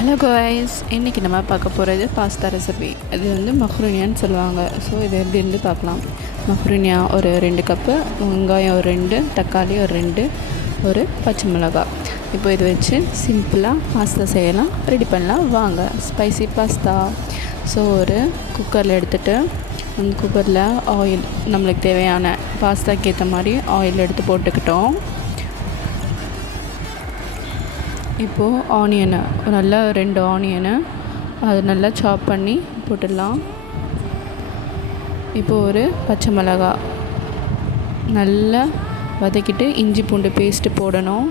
Hello guys, இன்றைக்கி நம்ம பார்க்க போகிறது பாஸ்தா ரெசிபி. இது வந்து மக்ரூனியான்னு சொல்லுவாங்க. ஸோ இது எப்படி இருந்து பார்க்கலாம். மக்ரூனியா ஒரு 2 கப்பு, வெங்காயம் ஒரு 2, தக்காளி ஒரு 2, ஒரு பச்சை மிளகாய். இப்போ இதை வச்சு சிம்பிளாக பாஸ்தா செய்யலாம், ரெடி பண்ணலாம். வாங்க. Spicy pasta. ஸோ ஒரு குக்கரில் எடுத்துகிட்டு அந்த குக்கரில் ஆயில், நம்மளுக்கு தேவையான பாஸ்தாக்கு ஏற்ற மாதிரி ஆயில் எடுத்து போட்டுக்கிட்டோம். இப்போது ஆனியனை நல்லா 2 ஆனியனை அது நல்லா சாப் பண்ணி போட்டுடலாம். இப்போது ஒரு பச்சை மிளகாய் நல்லா வதக்கிட்டு இஞ்சி பூண்டு பேஸ்ட்டு போடணும்.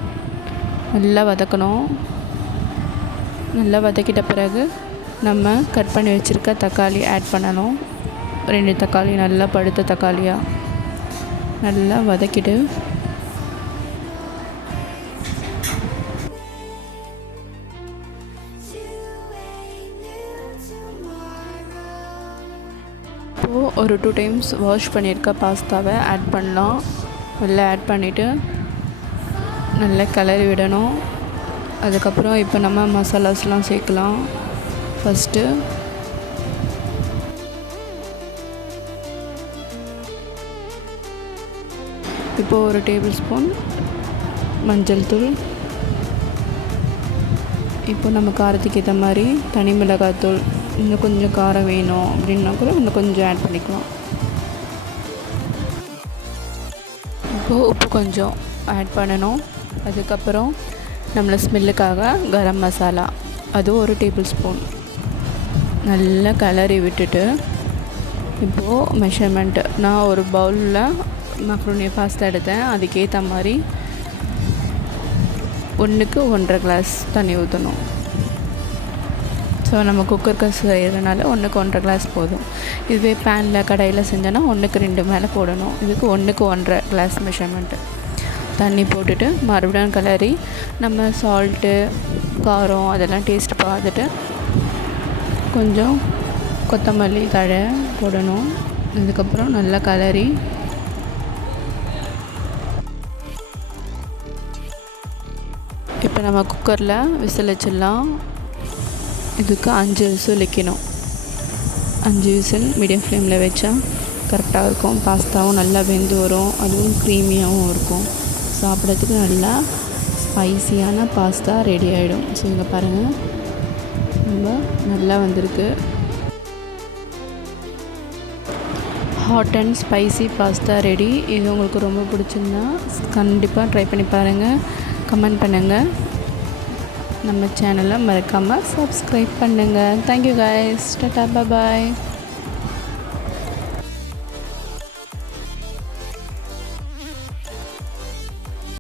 நல்லா வதக்கணும். நல்லா வதக்கிட்ட பிறகு நம்ம கட் பண்ணி வச்சுருக்க தக்காளி ஆட் பண்ணணும். 2 தக்காளி நல்லா பழுத்த தக்காளியாக நல்லா வதக்கிட்டு இப்போது ஒரு 2 டைம்ஸ் வாஷ் பண்ணியிருக்க பாஸ்தாவை ஆட் பண்ணலாம். நல்லா ஆட் பண்ணிவிட்டு நல்லா கிளறி விடணும். அதுக்கப்புறம் இப்போ நம்ம மசாலாஸ்லாம் சேர்க்கலாம். ஃபஸ்ட்டு இப்போது ஒரு டேபிள் ஸ்பூன் மஞ்சள் தூள். இப்போ நம்ம காரத்துக்கு ஏற்ற மாதிரி தனி மிளகாய்த்தூள், இன்னும் கொஞ்சம் காரம் வேணும் அப்படின்னா கூட இன்னும் கொஞ்சம் ஆட் பண்ணிக்கலாம். இப்போது உப்பு கொஞ்சம் ஆட் பண்ணணும். அதுக்கப்புறம் நம்மளை ஸ்மெல்லுக்காக கரம் மசாலா, அது ஒரு டேபிள் ஸ்பூன் நல்லா கிளறி விட்டுட்டு, இப்போது மெஷர்மெண்ட்டு நான் ஒரு பவுலில் மக்ரூனி பாஸ்தா எடுத்தேன். அதுக்கேற்ற மாதிரி 1க்கு 1.5 கிளாஸ் தண்ணி ஊற்றணும். ஸோ நம்ம குக்கருக்கு செய்கிறதுனால 1க்கு 1.5 கிளாஸ் போதும். இதுவே பேனில் கடாயில் செஞ்சோன்னா 1க்கு 2 மேலே போடணும். இதுக்கு 1க்கு 1.5 கிளாஸ் மெஷர்மெண்ட்டு தண்ணி போட்டுட்டு மறுபடியும் கிளறி நம்ம சால்ட்டு, காரம் அதெல்லாம் டேஸ்ட் பார்த்துட்டு கொஞ்சம் கொத்தமல்லி தழை போடணும். அதுக்கப்புறம் நல்லா கிளறி இப்போ நம்ம குக்கரில் விசில் வச்சிடலாம். இதுக்கு 5 விசில் வைக்கணும். 5 விசில் மீடியம் ஃப்ளேமில் வச்சா கரெக்டாக இருக்கும். பாஸ்தாவும் நல்லா வெந்து வரும், அதுவும் க்ரீமியாகவும் இருக்கும். சாப்பிட்றதுக்கு நல்லா ஸ்பைசியான பாஸ்தா ரெடி ஆகிடும். ஸோ இங்கே பாருங்கள், ரொம்ப நல்லா வந்திருக்கு. Hot and spicy pasta ready. இது உங்களுக்கு ரொம்ப பிடிச்சிருந்தா கண்டிப்பாக ட்ரை பண்ணி பாருங்கள், கமெண்ட் பண்ணுங்கள். நம்ம சேனலை மறக்காமல் சப்ஸ்கிரைப் பண்ணுங்கள். Thank you guys. டாடா, பாய்.